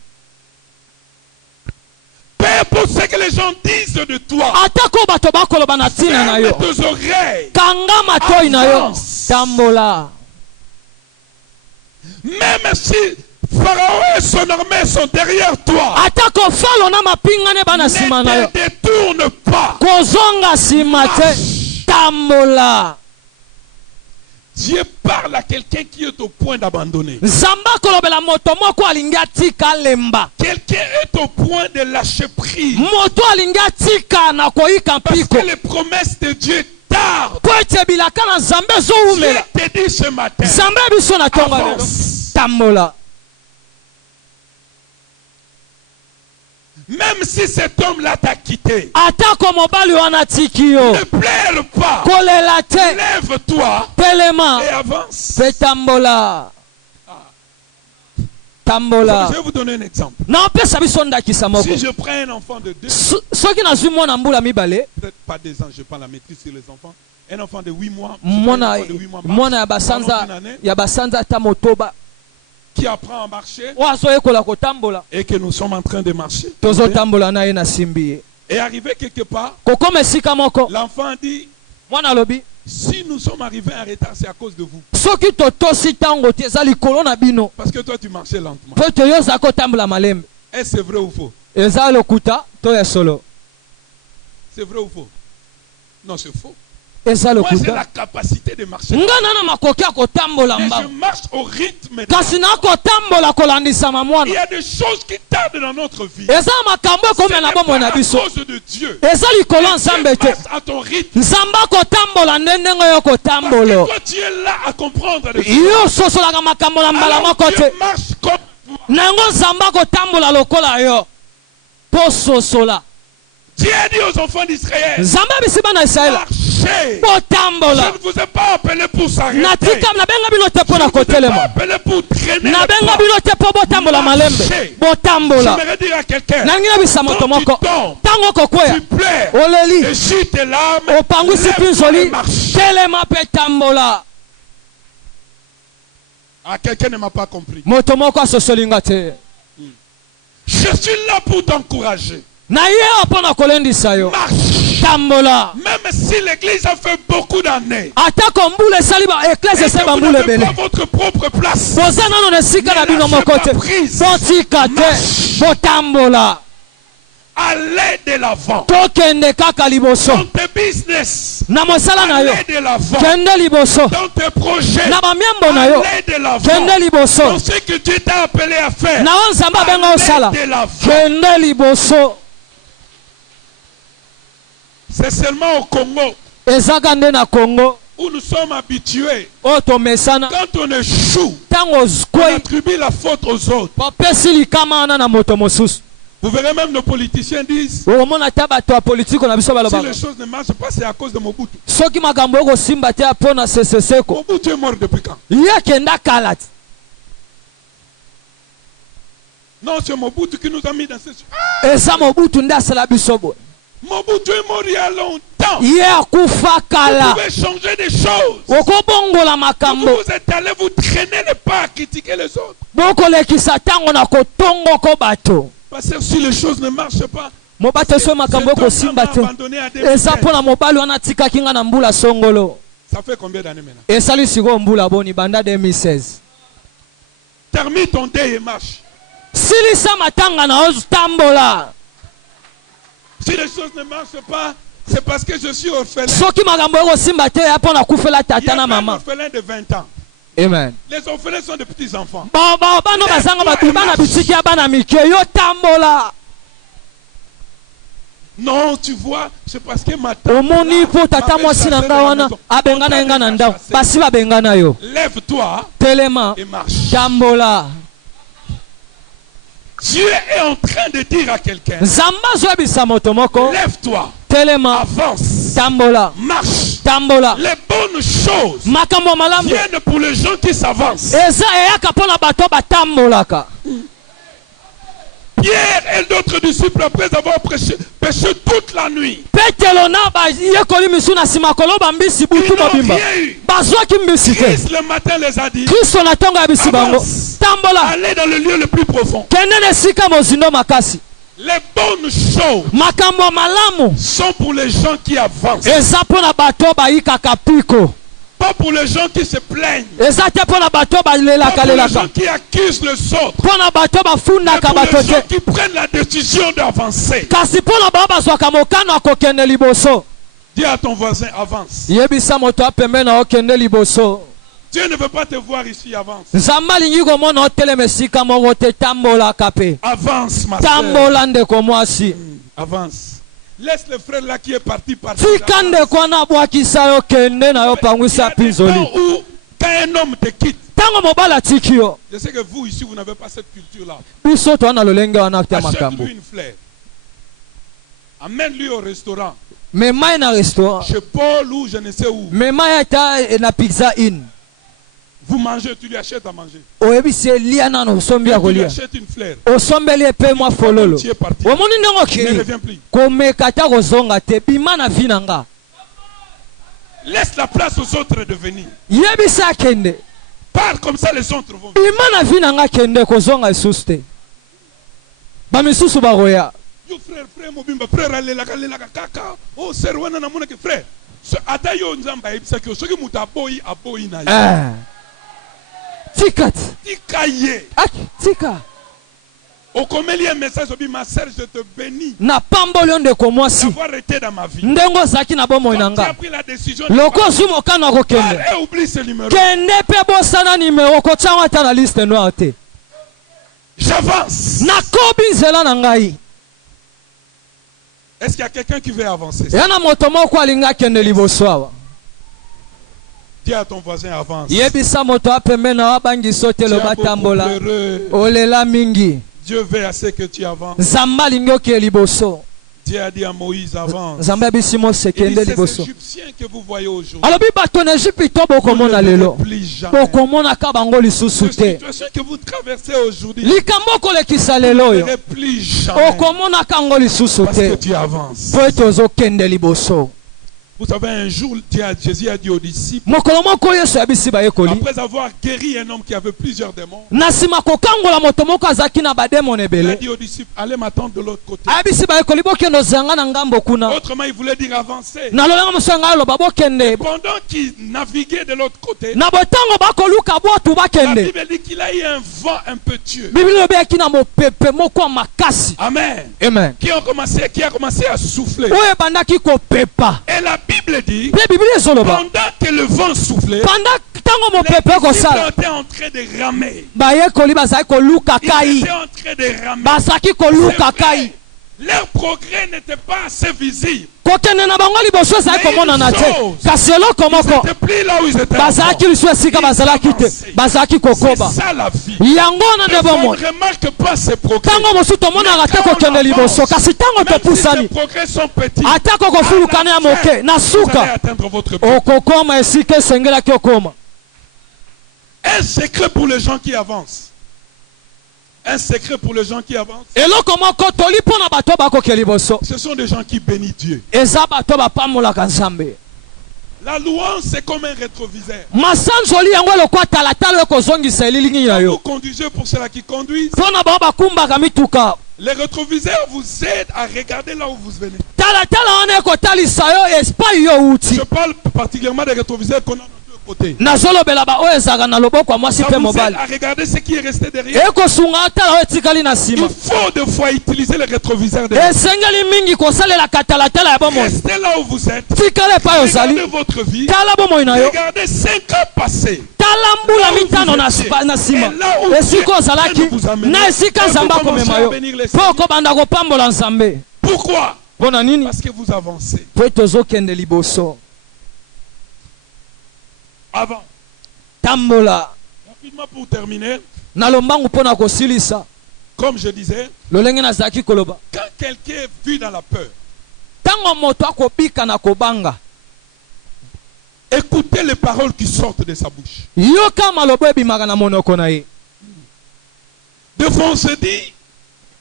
Peu importe ce que les gens disent de toi. Atako bato bakoloba na tina na yo. Ferme tes oreilles. Kanga matoi na yo. Tambola. Même si Pharaon et son armée sont derrière toi, Atako falo na mapingane bana sima na yo. ne te détourne pas. Kozonga sima te. Tambola. Dieu parle à quelqu'un qui est au point d'abandonner. Zamba kolobela moto moko alinga tika lemba. Quelqu'un est au point de lâcher prise. Moto alinga tika na koika Parce mpiko. que les promesses de Dieu tardent. Po ete bilaka na Nzambe Dieu zoumela. te dit ce matin, Nzambe biso na tonga lelo. avance. Tambola. Même si cet homme-là t'a quitté, Atako mobali wana tiki yo. ne pleure pas. Kolela te. Lève-toi Telema. et avance. Pe tambola. Tambola. Je vais vous donner un exemple. Na opesa biso ndakisa moko. Si je prends un enfant de 2, Soki nazwi mwana mbula mibale. peut-être pas 2 ans, je prends la maîtrise sur les enfants. Un enfant de 8 mois, Mwana un enfant de 8 mois mwana ya marche pendant basanza une année, ya basanza ta motoba. qui apprend à marcher Wazo ekola kotambola. et que nous sommes en train de marcher. Tozo tambola na ye na simbi. Et arrivé quelque part, Kokoma esika moko. l'enfant dit, Mwana lobi. si nous sommes arrivés en retard, c'est à cause de vous. Soki totosi tango te eza likolo na bino. Parce que toi, tu marchais lentement. Po toyoza kotambola malembe. Est-ce c'est vrai ou faux? Eza lokuta to ya solo. C'est vrai ou faux? Non, c'est faux. Eza Moi, j'ai lokuta. la capacité de marcher. Nga nana makoki ya kotambola Mais je mbango. marche au rythme. Kasi na kotambola kolandisama Il mwana. y a des choses qui tardent dans notre vie. Eza makambo Ce ekomela n'est na bomoi pas na à biso. cause de Dieu. Eza likolo ya Dieu Nzambe te. marche à ton rythme. Nzambe akotambola ndenge yo Parce que kotambolo. toi, tu es là à comprendre les choses. Yo sosolaka makambo na mbala Alors moko Dieu te. marche comme toi. Nango Nzambe akotambola lokola yo. Po sosola. Dieu a dit aux enfants d'Israël, Nzambe abisi bana Israela. marchez. Kotambola. Je ne vous ai pas appelé pour s'arrêter. Natika nabenga bino te Je po na ne vous ai pas kotelema. appelé pour traîner Nabenga le pas. bino te po botambola malembe. Botambola. J'aimerais dire à quelqu'un, Nangi nabisa moto quand tu moko. tombes, Tango kokwea. tu pleures, Oleli. et si tes larmes, Opangwisi lève-toi et pinzoli. marche. Telema pe tambola. Ah, quelqu'un ne m'a pas compris. Moto moko asosolinga te. Je suis là pour t'encourager. Na ye apo na kolendisa yo. Marche. Tambola. Même si l'église a fait beaucoup d'années, Atako mbula esali ba eklese et ese que vous bambula n'avez ebele. pas votre propre place, Boza nano na esika na bino moko te. Botika te. Botambola. allez de l'avant. Tokende kaka liboso. Dans tes business, Na mosala na yo. allez de l'avant. Kende liboso. Dans tes projets, Na bamiambo na yo. allez de l'avant. Kende liboso. Dans ce que Dieu t'a appelé à faire, Na o Nzambe abenga osala. allez de l'avant. Kende liboso. C'est seulement au Congo Ezaka nde na Congo. où nous sommes habitués. O tomesana. Quand on échoue, Tango on kwei. attribue la faute aux autres. Bapesi likama wana na moto mosusu. Vous verrez même nos politiciens disent, Omona ta bato ya politiko na biso si baloba. les choses ne marchent pas, c'est à cause de Mobutu. Soki makambo ekosimba te apo na seseseko. Mobutu est mort depuis quand? Ye kenda kala te. Non, c'est Mobutu qui nous a mis dans cette situation. Eza Mobutu nde asala biso boye. Mobutu est mort il y a longtemps. Ye akufa Vous kala. pouvez changer des choses. Okobongola Vous makambo. vous êtes allé, vous traînez le pas à critiquer les autres. Bokolekisa ntango na kotongoko bato. Parce que si les choses ne marchent pas, Mobato so makambo ekosimba te. abandonné à des Eza vitesses. mpona mobali wana atikaki nga na mbula songolo. Ça fait combien d'années maintenant? Esali sikoyo mbula boni banda 2016. Termine ton deuil et marche. Silisa matanga na otambola. Si les choses ne marchent pas, c'est parce que je suis orphelin. Soki makambo ekosimba te ya mpona kufela Il y a tata na plein mama. d'orphelins de 20 ans. Amen. Les orphelins sont de petits enfants. Bano bazanga bato bana bitiki ya bana mike yo tambola. Non, tu vois, c'est parce que ma Omoni po tata mwasi na nga wana abengana yenga na ndao. Basi babengana yo. Lève-toi Telema. et marche. Tambola. Dieu est en train de dire à quelqu'un, Nzamba zo yebisa moto moko. lève-toi, Telema. avance. tambola marche. tambola Les bonnes choses makambo malamu viennent pour les gens qui s'avancent. eza eyaka mpona bato batambolaka. Pierre et d'autres disciples, après avoir péché toute la nuit, petelo na bayekoli misu na nsima koloba mbisi butu mobimba bazwaki mbisi te. Christ le matin les a dit, kristo na ntongo ya bisi bango tambola allez dans le lieu le plus profond. kende na esika mozindo makasi. Les bonnes choses makambo malamu sont pour les gens qui avancent, eza mpona bato bayikaka piko, pas pour les gens qui se plaignent, eza te mpona bato pas balelaka pour les lelaka, gens qui accusent les autres, mpona bato mais bafundaka pour bato les gens te, qui prennent la décision d'avancer. kasi mpona bao bazwaka mokano ya kokende liboso. Dis à ton voisin, avance. yebisa moto apembe na okende liboso. Dieu ne veut pas te voir ici, avance. nzambe alingi komona otelema esika moko te, tambolaka pe Avance, ma soeur. tambola ndeko mwasi. Avance. Laisse le frère là qui est parti partir. tika ndeko wana abwakisa yo kende na yo pangwisa pinzoli. Où, quand un homme te quitte, ntango mobali atiki yo, je sais que vous ici, vous n'avez pas cette culture-là. biso toa na lolenge wana te makambo. Achète-lui une fleur. Amène-lui au restaurant. mema ye na restaurant, Chez Paul ou je ne sais où. mema ye ata na pizza in. Vous mangez, tu lui achètes à manger. oyebisi elia nano osombi ya Tu lui kolia, achètes une fleur. osombeli epe mwa fololo. Tu es parti. omoni ndenge Ne okili reviens plus. komeka ta kozonga te, bima na vi na nga. Laisse la place aux autres de venir. yebisa akende, Parle comme ça, les autres vont. bima na vi na nga kende kozonga lisusu te, bamisusu bakoya. Yo frère mobimba frère alelaka kaka. Oh sœur wana na mona ke frère. Ata yo nzamba ebisa ki soki mutu aboyi na yo. tika ti Tika ye. tika Okomeli un message obi ma sœur je te bénis na pamboli yo ndeko mwasi d'avoir été dans ma vie. ndenge ozalaki na bomoi na Quand tu as nga, pris la décision loko ozwi mokano ya kokende et oublie ce numéro. kende mpe bosana nimero kotiango ata na liste noire te. J'avance. nakobi nzela na ngai. Est-ce qu'il y a quelqu'un qui veut avancer? ya na moto moko alingi akende liboso awa. Dis à ton voisin avance. yebisa moto apembe na wabangiso te Tu as loba beaucoup tambola, pleuré. olela mingi. Dieu veut assez que tu avances. nzambe alingi okee liboso. Dieu a dit à Moïse avance. nzambe abisi mose Il dit, kende ces liboso. Égyptiens que vous voyez aujourd'hui. alobi bato na Ejipito Vous bokomona ne lelo, verrez plus jamais. bokomonaka bango lisusu La te. situation que vous traversez aujourd'hui. likambo okolekisa lelo Vous ne oyo verrez plus jamais. okomonaka yango lisusu Parce que te, tu avances. po ete ozokende liboso. Vous savez, un jour, Jésus a dit aux disciples, mokolo moko yesu ayebisi bayekoli, après avoir guéri un homme qui avait plusieurs démons, na nsima kokangola moto moko azalaki na bademone il a ebele, dit aux disciples, allez m'attendre de l'autre côté. ayebisi bayekoli bokende ozanga na ngambo kuna. Autrement, il voulait dire avancer. na lolenge mosu yango aloba bokende Pendant qu'il naviguait de l'autre côté, na botango bakoluka bwatu la bakende. Bible dit qu'il a eu un vent impétueux. bibili lobeyaki na mopepe moko ya makasi. Amen. amen. Qui a commencé à souffler. oyo ebandaki kopepa. Et la Bible dit, mpe bibili ezoloba pendant que le vent soufflait, panda ntango les mopepe disciples ekosala, étaient en train de ramer. bayekoli bazalaki koluka Ils kai, étaient en train de ramer. bazalaki C'est koluka vrai, kai. leur progrès n'était pas assez visible. kokende na bango liboso ezalaki komonana te, kasi eloko Ils moko n'étaient plus là où ils étaient. bazalaki lisu esika bazalaki te, bazalaki C'est kokoba. ça la vie. yango wana nde On bomoi. ne remarque pas ces progrès. ntango mosusu tomonaka te kokende liboso, kasi ntango Même si topusani ces progrès sont petits, ata kokofulukana ya moke na vous allez suka atteindre votre but. okokoma esika esengelaki okoma. Un secret pour les gens qui avancent. Un secret pour les gens qui avancent. eloko moko toli mpo na bato bakoke liboso, Ce sont des gens qui bénissent Dieu. eza bato bapamolaka nzambe. La louange, c'est comme un rétroviseur. masanzoli yango elokwa talatala oyo kozongisa elilingi na Vous yo conduisez pour ceux-là qui conduisent. mpo na bao bakumbaka mituka. Les rétroviseurs vous aident à regarder là où vous venez. talatala wana ekotalisa yo espai yo uti. Je parle particulièrement des rétroviseurs qu'on a de deux côtés. nazolobela baoyo ezalaka na loboko ya mwasi Ça mpe vous aide mobali, à regarder ce qui est resté derrière. ekosunga tala oyo etikali na Il nsima. faut des fois utiliser les rétroviseurs derrière. esengeli mingi kosalelaka talatala ya bomoi. Restez là où vous êtes. tikala epai ozali, Regardez votre vie. tala bomoi na yo, Regardez 5 ans passés. tala mbula mitano na nsima, esika ozalaki na esika nzambe akomema yo, mpo okobanda kopambola nzambe. Pourquoi? mpo na nini? Parce que vous avancez. po ete ozokende liboso. Avant. tambola. Rapidement pour terminer, na lombangu mpo na kosilisa, comme je disais, lolenge nazalaki koloba, quand quelqu'un vit dans la peur, tango moto akobika na kobanga. Écoutez les paroles qui sortent de sa bouche. Yoka malobo ebimaka na monoko na ye. Des fois on se dit,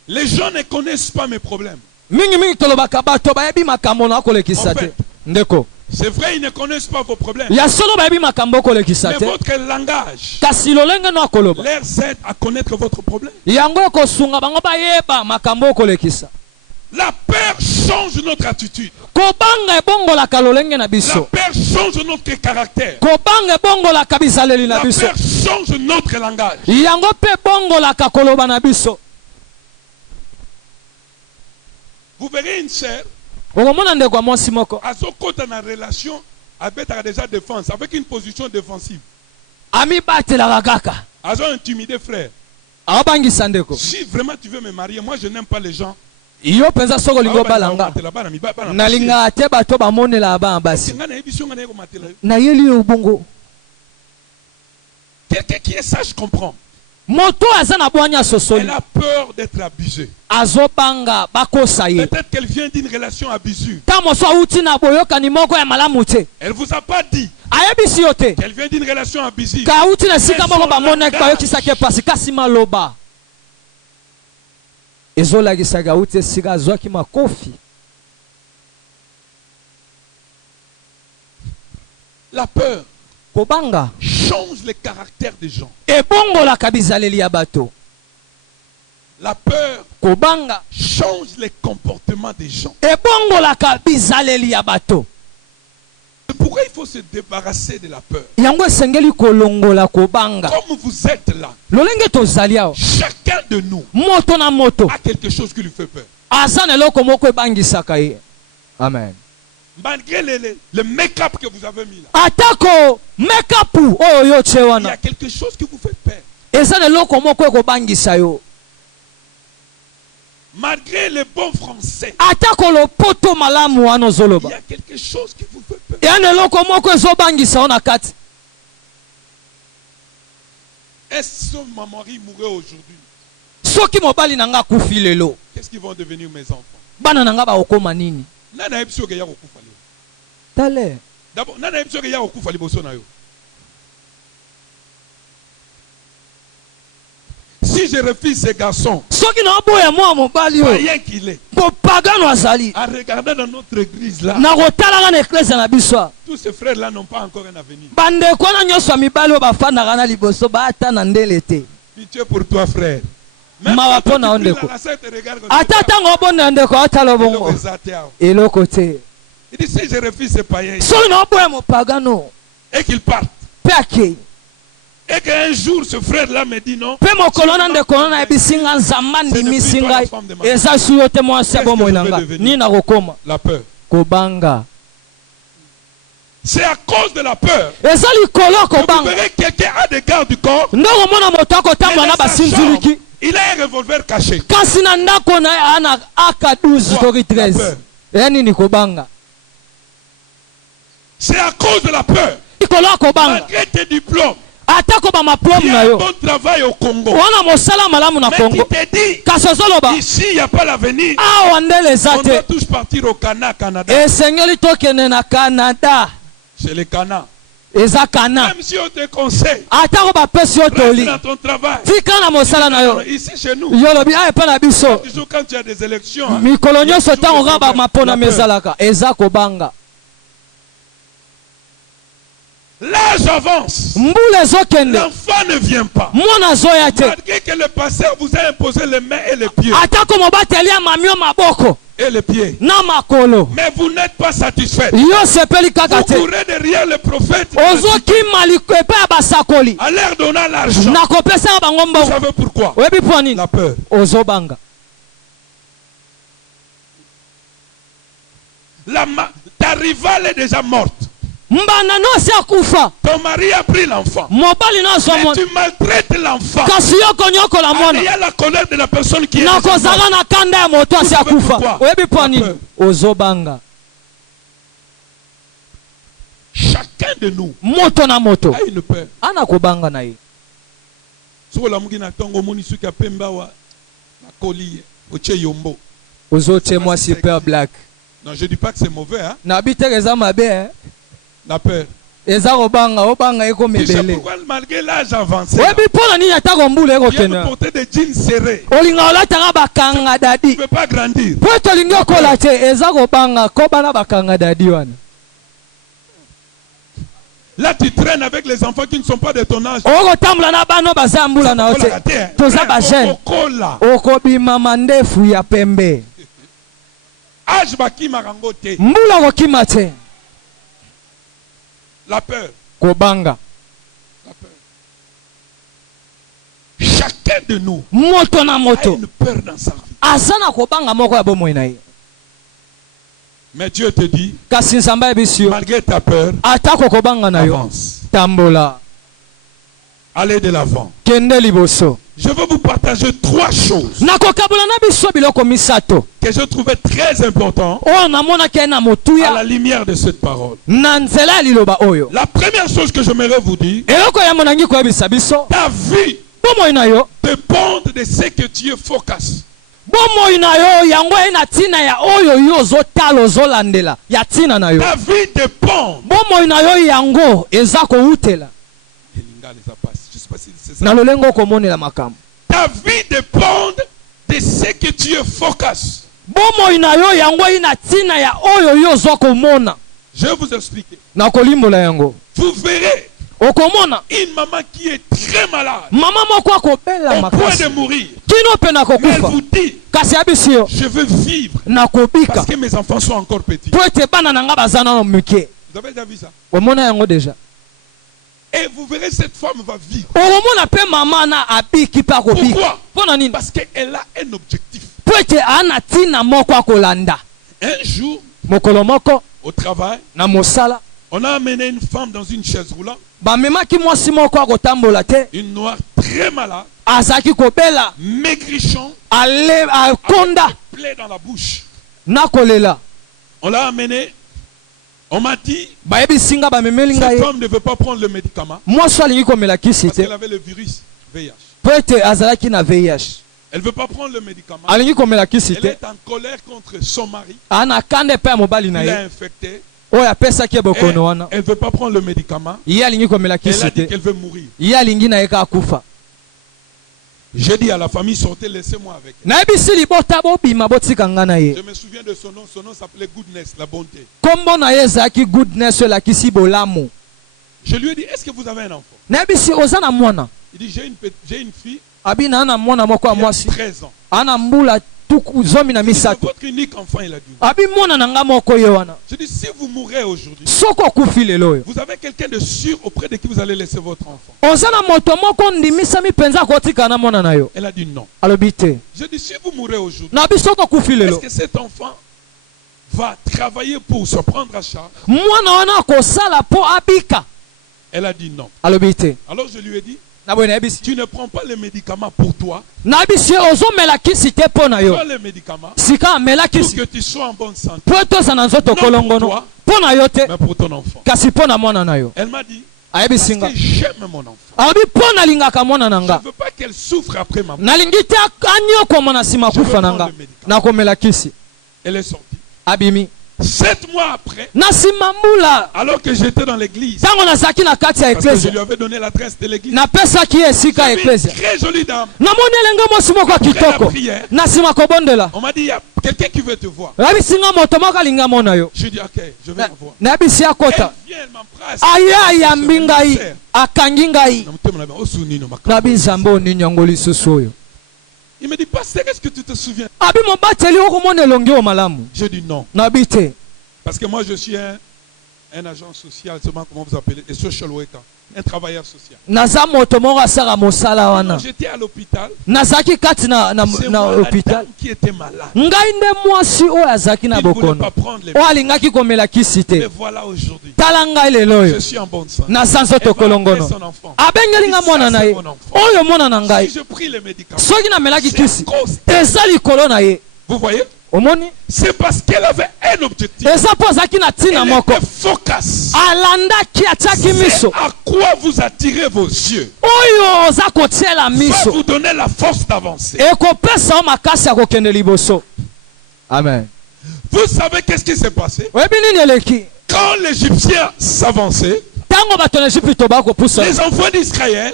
les gens ne connaissent pas mes problèmes. Mingi tolobaka bato bayebi makambo na kolekisa te. Ndeko. C'est vrai, ils ne connaissent pas vos problèmes. Ya solo bayebi makambo kolekisa te. Mais votre langage Kasi lolenge no akoloba. leur aide à connaître votre problème. Yango kosunga bango bayeba makambo kolekisa. La peur change notre attitude. Kobanga ebongolaka lolenge na La biso. peur change notre caractère. Kobanga ebongolaka bizaleli na La biso. peur change notre langage. Yango pe bongolaka koloba na biso. Vous verrez une sœur, Okomona ndeko ya mwasi moko. azokota na relation avec déjà défense, avec une position défensive. Ami batelaka kaka. Azo intimidé frère. Abangisa ndeko. Si vraiment tu veux me marier, moi je n'aime pas les gens. Yo penza soko lingo balanga. Nalinga te bato bamonela ba basi. Na yeli ubungo. Quelqu'un qui est sage comprend. Moto azana bwanya sosoli. Elle a peur d'être abusée. Azobanga bakosa ye. Peut-être qu'elle vient d'une relation abusive. Tamo so uti na boyoka ni moko ya malamu te. Elle vous a pas dit Ayebisi yo te. qu'elle vient d'une relation abusive. Ka uti na sika moko bamona kwa yokisa ke pasi kasi maloba. Ezola gisaga uti sika zwaki makofi. La peur Kobanga change le caractère des gens. ebongola kabizaleli ya bato. La peur Kobanga change les comportements des gens. ebongola kabizaleli ya bato. C'est pourquoi il faut se débarrasser de la peur. Yango esengeli kolongola kobanga. Comme vous êtes là, Lolenge tozali awa. chacun de nous Moto na moto. a quelque chose qui lui fait peur. Azana eloko moko ebangisaka ye. Amen. Malgré le make-up que vous avez mis là, Atako make-up oyo yo il y chewana. a quelque chose qui vous fait peur. Ezana eloko moko ekobangisa yo. Malgré le bon français, Atako lopoto malamu wana il ozoloba. y a quelque chose qui vous fait peur. Yana eloko moko ezobangisa ona kati. Est-ce que ma mari mourrait aujourd'hui? Soki mobali nanga kufi lelo. Qu'est-ce qu'ils vont devenir mes enfants? Bana nanga ba okoma nini? Nana ebiso ke ya kokufa leo. Tale. D'abord, nana ebiso ke ya kokufa liboso na yo. Si je refuse ce garçon, Soki na boya mwa mobali yo. rien qu'il est, Popagano azali. en regardant dans notre église là, Na kotalanga na eklezia na biso. tous ces frères là n'ont pas encore un avenir. Bandeko na nyonso ya mibali oyo bafandaka na liboso baata na ndele te. Pitié pour toi frère. Même Mawa quand pona tu ondeko. pries dans la sainte, regarde comme Ata ça. ntango obonela ndeko atala Il bongo. Eloko te. dit si je refuse ce païen Soki na oboya mopagano et qu'il parte, mpe akei. et qu'un jour ce frère là me dit non, Mpe mokolo na ndeko na nayebisi nga nzambe andimisi ngai. Eza su yo te mwasi ya bomoi na ngai. Nini nakokoma? la peur. Kobanga. C'est à cause de la peur Eza likolo que vous kobanga. verrez quelqu'un a des gardes du corps. Ndoko mona moto akotambola na Et dans sa chambre, basinziliki. il a un revolver caché. Kasi na ndako na ye ana aka 12 tori 13. Eya nini kobanga? C'est à cause de la peur. Likolo akobanga. Malgré tes diplômes, Atako ba maplome il y na a un yo. bon travail au Congo. Wana mosala malamu na Mais tu Congo. t'es dit, Kasi ozoloba ici il n'y a pas l'avenir. awa ndele eza On doit te. tous partir au Canada. Esengeli tokende na Canada. C'est le Cana. Eza Kana. Même si on te conseille, Atako bapesi yo reste toli. dans ton travail. Tika na mosala na yo. Ici chez nous, Yo lobi a epa na biso. toujours quand il y a des élections, hein, Mikolo nyonso il y a ntango toujours kaka des bamapona problèmes. mezalaka. Eza kobanga. L'âge avance. Mbula ezokende. L'enfant ne vient pas. Mwana azoya te. Malgré que le pasteur vous a imposé les mains et les pieds. Atako mobateli ya mamio maboko. Et les pieds. Na makolo. Mais vous n'êtes pas satisfait. Yo sepeli kaka Vous te. courez derrière le prophète. Ozokima epa ya basakoli. À l'air donnant l'argent. Nakopesa bango Vous mbongo. savez pourquoi? Oyebi mpo nini? La peur. Ozobanga. Ta rivale est déjà morte. Mbana nosi akufa. Ton mari a pris l'enfant. Mobali noso Mais mona. tu maltraites l'enfant. Kasi yo konyokola Il y mwana. a la colère de la personne qui est déjà morte. Nakozala na kanda ya moto asi akufa. pourquoi? Oyebi mpo nini? La peur. Ozobanga. Chacun de nous Moto na moto. a une peur. Ana kobanga na ye. So la mugi na tongo moni suka pemba wa na koli oche yombo. Ozote moi super black. Non, je ne dis pas que c'est mauvais. Hein? La peur. Tu sais pourquoi malgré l'âge avancé, tu veux porter des jeans serrés. Tu Tu ne veux pas grandir. Là, tu traînes avec les enfants qui ne sont pas de ton âge. La peur. Kobanga. La peur. Chacun de nous a une peur dans sa vie. Mais Dieu te dit, malgré ta peur, avance. Allez de l'avant. Je veux vous partager 3 choses que je trouvais très importantes à la lumière de cette parole. La première chose que j'aimerais vous dire, ta vie dépend de ce que Dieu focus. Ta vie dépend. Je sais pas si c'est ça. Ta vie dépend de ce que Dieu focus. Je vais vous expliquer. Vous verrez une maman qui est très malade, au point de mourir. Mais elle vous dit, je veux vivre parce que mes enfants sont encore petits. Vous avez déjà vu ça? Et vous verrez, cette femme va vivre. Pourquoi? Parce qu'elle a un objectif. Un jour, au travail, on a amené une femme dans une chaise roulante. Une noire très malade, maigrichon, avec des plaies dans la bouche. On l'a amenée. On m'a dit, cette femme ne veut pas prendre le médicament parce qu'elle avait le virus VIH. Elle ne veut pas prendre le médicament. Elle est en colère contre son mari. Il l'a infecté. Elle ne veut pas prendre le médicament. Elle a dit qu'elle veut mourir. J'ai dit à la famille, sortez, laissez-moi avec elle. Je me souviens de son nom. Son nom s'appelait Goodness, la bonté. Je lui ai dit, est-ce que vous avez un enfant? Il dit, j'ai une fille qui a 13 ans. C'est votre unique enfant, il a dit. Je dis, si vous mourrez aujourd'hui, vous avez quelqu'un de sûr auprès de qui vous allez laisser votre enfant. Elle a dit non. Je dis, si vous mourrez aujourd'hui, est-ce que cet enfant va travailler pour se prendre à charge? Elle a dit non. Alors je lui ai dit, tu ne prends pas les médicaments pour toi. Tu prends les médicaments pour que tu sois en bonne santé. Non pour toi, mais pour ton enfant. Elle m'a dit, parce que j'aime mon enfant. Je ne veux pas qu'elle souffre après ma mort. Elle est sortie. 7 mois après, alors que j'étais dans l'église, parce que je lui avais donné l'adresse de l'église, une très jolie dame, après la prière, on m'a dit, il y a quelqu'un qui veut te voir. Je dis, ok, je vais la voir. Elle vient, elle m'embrasse. Il me dit, pasteur, est-ce que tu te souviens? Je dis non. Parce que moi, je suis un agent social, comment vous appelez, un social worker, un travailleur social. J'étais à l'hôpital. C'est moi la dame qui était malade. Il ne voulait pas prendre les médicaments. Mais voilà aujourd'hui, je suis en bonne santé. Elle va appeler son enfant. Si je prie les médicaments, c'est à cause d'elle. Vous voyez? C'est parce qu'elle avait un objectif. Elle était focus. C'est à quoi vous attirez vos yeux. Va vous donner la force d'avancer. Amen. Vous savez qu'est-ce qui s'est passé? Quand l'Égyptien s'avançait, les enfants d'Israël,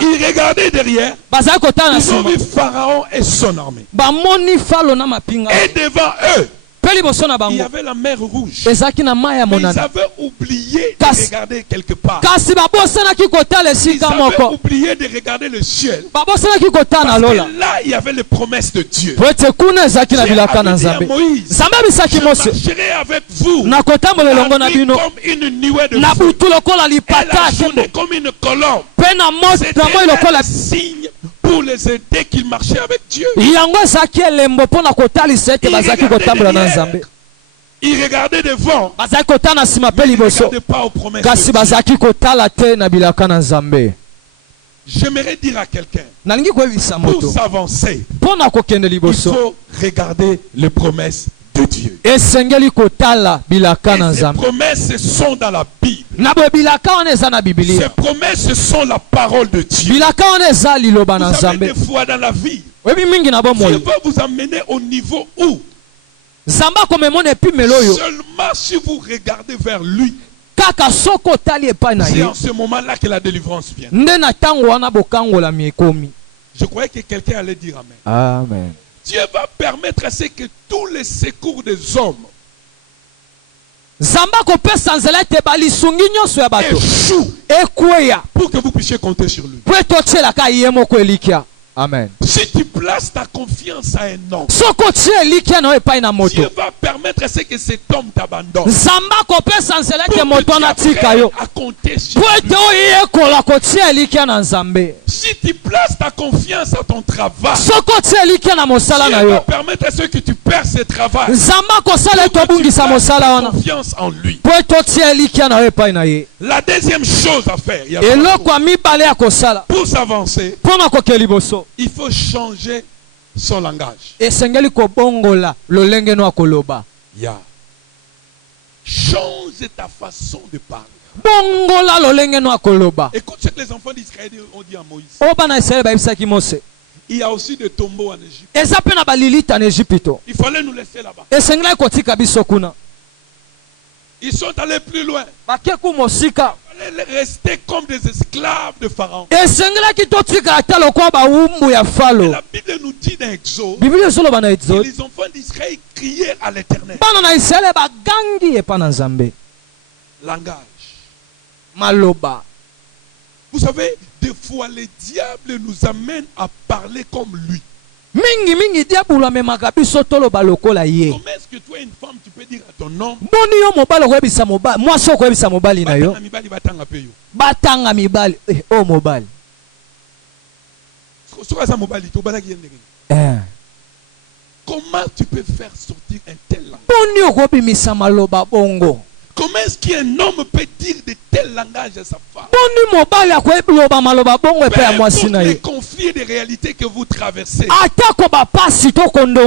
ils regardaient derrière, ils ont vu Pharaon et son armée. Et devant eux, il y avait la mer rouge. Mais ils avaient oublié de regarder quelque part. Ils avaient oublié de regarder le ciel. Parce que là, il y avait les promesses de Dieu. Dieu a dit à Moïse, je marcherai avec vous la nuit comme une nuée de feu et la journée comme une colombe. C'était un signe pour les aider qu'ils marchaient avec Dieu. Ils regardaient devant. Ils ne regardaient pas aux promesses de Dieu. J'aimerais dire à quelqu'un, pour s'avancer, il faut regarder les promesses de Dieu. Et ces promesses sont dans la Bible. Ces promesses sont la parole de Dieu. Vous savez, des fois dans la vie, Dieu va vous amener au niveau où seulement si vous regardez vers lui, c'est en ce moment-là que la délivrance vient. Je croyais que quelqu'un allait dire Amen. Amen. Dieu va permettre à ce que tous les secours des hommes échouent pour que vous puissiez compter sur lui. Amen. Si tu places ta confiance à un homme, Dieu va permettre à ce que cet homme t'abandonne. Pour que tu apprennes à compter sur lui. Si tu places ta confiance à ton travail, Dieu va permettre à ce que tu perds ce travail. Pour que tu places ta confiance en lui. La deuxième chose à faire, pour s'avancer, il faut changer son langage. Change ta façon de parler. Écoute ce que les enfants d'Israël ont dit à Moïse. Il y a aussi des tombeaux en Égypte. Il fallait nous laisser là-bas. Ils sont allés plus loin. Il fallait rester comme des esclaves de Pharaon. Et la Bible nous dit dans Exode que les enfants d'Israël criaient à l'Éternel. Langage. Maloba. Vous savez, des fois le diable nous amène à parler comme lui. Comment est-ce que toi, une femme, tu peux dire à ton homme, comment tu peux faire sortir un tel langage? Comment est-ce qu'un homme peut dire de tel langage à sa femme? Les conflits de réalité que vous traversez, il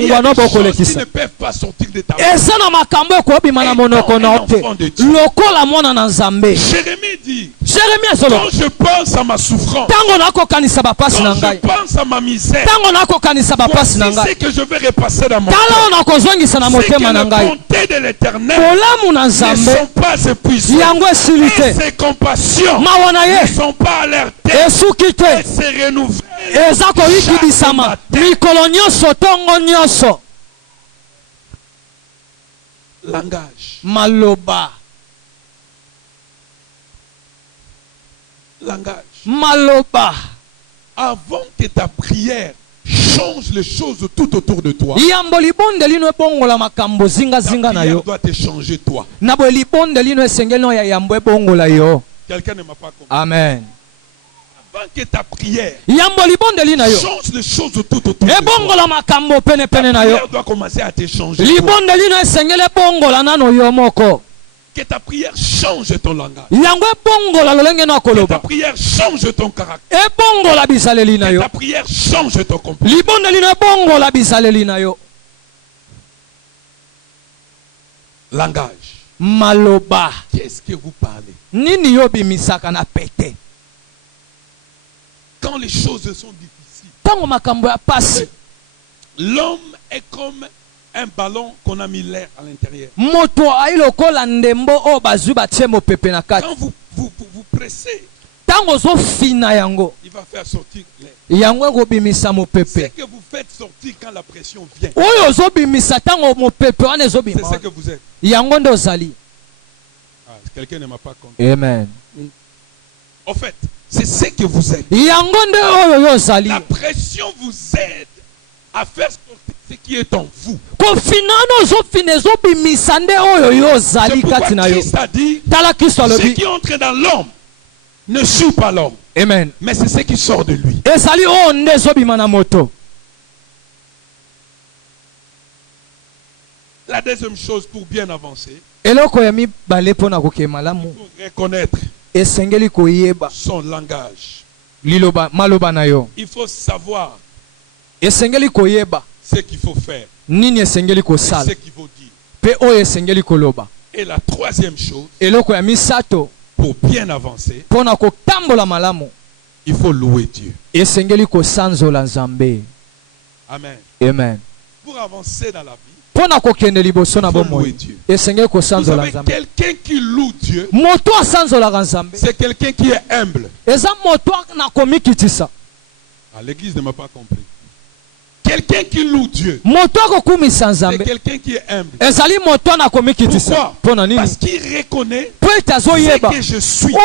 y a des choses qui ne peuvent pas sortir de ta bouche. Jérémie dit, quand je pense à ma souffrance, quand je pense à ma misère, voici ce que je vais repasser dans mon cœur. C'est que la bonté de l'Éternel ne sont pas épuisées et ses compassions ne sont pas alertées et se renouvellent chaque matin. Langage. Maloba. Langage. Maloba. Avant que ta prière change les choses tout autour de toi, ta prière doit te changer toi. Quelqu'un ne m'a pas compris. Amen. Avant que ta prière change les choses tout autour de toi, ta prière doit commencer à te changer toi. Que ta prière change ton langage. Que ta prière change ton caractère. Que ta prière change ton comportement. Langage. Maloba. Qu'est-ce que vous parlez? Quand les choses sont difficiles, l'homme est comme un ballon qu'on a mis l'air à l'intérieur. Quand vous pressez, il va faire sortir l'air. Ce que vous faites sortir quand la pression vient, c'est ce que vous êtes. Quelqu'un ne m'a pas compris. Amen. En fait, c'est ce que vous êtes. La pression vous aide à faire ce qui est en vous. C'est pourquoi Christ a dit, ce qui entre dans l'homme ne suit pas l'homme. Amen. Mais c'est ce qui sort de lui. La deuxième chose pour bien avancer, il faut reconnaître son langage. Il faut savoir ce qu'il faut faire, ce qu'il faut dire. Et la troisième chose, pour bien avancer, il faut louer Dieu. Amen. Amen. Pour avancer dans la vie, il faut louer Dieu. Vous savez, quelqu'un qui loue Dieu, c'est quelqu'un qui est humble. L'église ne m'a pas compris. Quelqu'un qui loue Dieu, c'est quelqu'un qui est humble. Pourquoi? Parce qu'il reconnaît ce que je suis et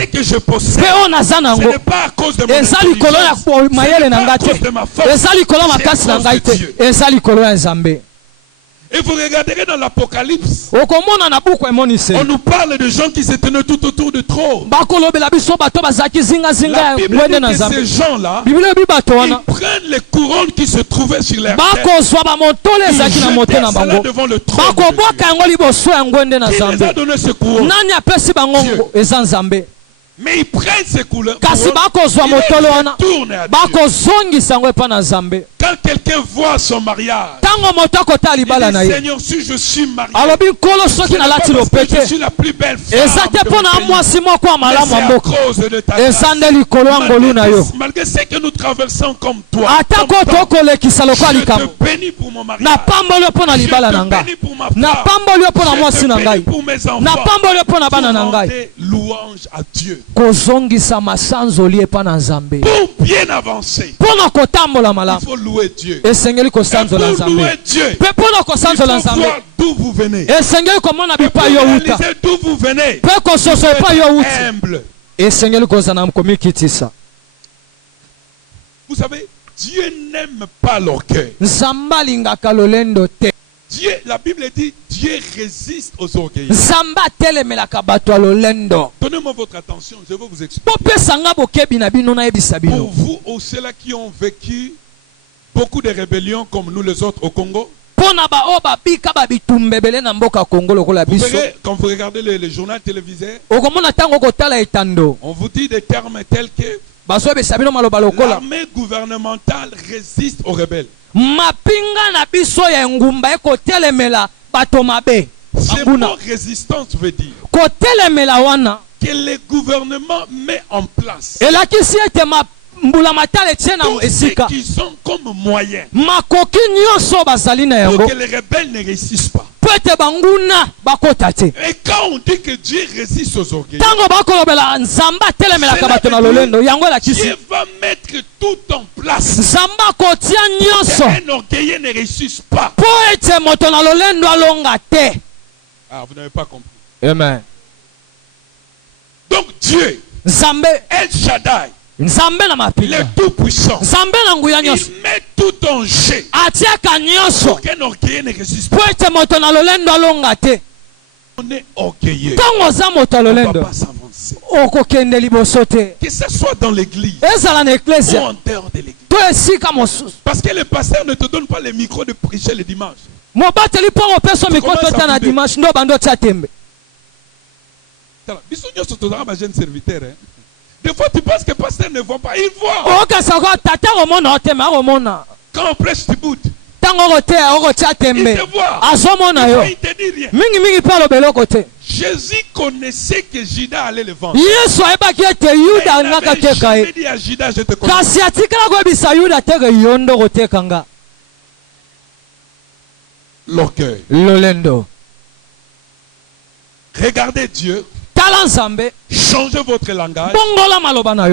ce que je possède. Ce n'est pas à cause de mon intelligence, ce n'est pas à cause de ma force, c'est à cause de Dieu. Et vous regarderez dans l'Apocalypse, on nous parle de gens qui se tenaient tout autour du trône. La Bible dit que ces gens-là, ils prennent les couronnes qui se trouvaient sur leur tête, ils jettent cela devant le trône de Dieu. Qui les a donné ce couronne? Dieu. Mais ils prennent ces couronnes, ils tournent à Dieu. Quand quelqu'un voit son mariage, il dit, Seigneur, si je suis marié, ce n'est pas parce que je suis la plus belle femme de mon pays, mais c'est à cause de ta grâce. Malgré ce que nous traversons comme toi, je te bénis pour mon mariage, je te bénis pour ma femme, je te bénis pour mes enfants, pour rendre louange à Dieu. Pour bien avancer, il faut louer Dieu. Et pour louer Dieu, il faut voir d'où vous venez. Et pour réaliser d'où vous venez, vous êtes humble. Vous savez, Dieu n'aime pas l'orgueil. Dieu, la Bible dit, Dieu résiste aux orgueilleux. Donnez-moi votre attention, je vais vous expliquer. Pour vous, ou ceux-là qui ont vécu beaucoup de rébellions comme nous les autres au Congo, vous verrez, quand vous regardez les journaux télévisés, on vous dit des termes tels que l'armée gouvernementale résiste aux rebelles. Ce mot résistance veut dire que le gouvernement met en place tout ce qui sont comme moyens pour que les rebelles ne réussissent pas. Et quand on dit que Dieu résiste aux orgueilleux, Dieu va mettre tout en place pour qu'un orgueilleux ne réussisse pas. Ah, vous n'avez pas compris. Amen. Donc Dieu, El Shaddai, le Tout-Puissant, il met tout en jeu pour qu'un orgueilleux ne résiste pas. On est orgueilleux, on ne va pas s'avancer. Que ce soit dans l'église ou en dehors de l'église. Parce que le pasteur ne te donne pas le micro de prêcher le dimanche. Des fois tu penses que le pasteur ne voit pas, il voit. Quand on prêche tu boudes, il te voit. Il te dit rien. Jésus connaissait que Judas allait le vendre. Il n'avait jamais dit à Judas, je te connais. l'orgueil. Lolendo. Regardez Dieu. Changez votre langage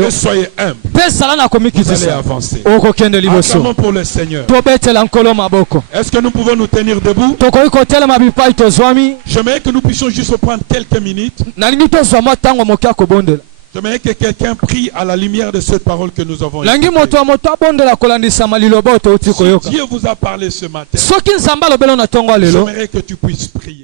et soyez humble. Vous allez avancer. Acclamons pour le Seigneur. Est-ce que nous pouvons nous tenir debout? J'aimerais que nous puissions juste prendre quelques minutes. J'aimerais que quelqu'un prie à la lumière de cette parole que nous avons écoutée. Si Dieu vous a parlé ce matin, j'aimerais que tu puisses prier.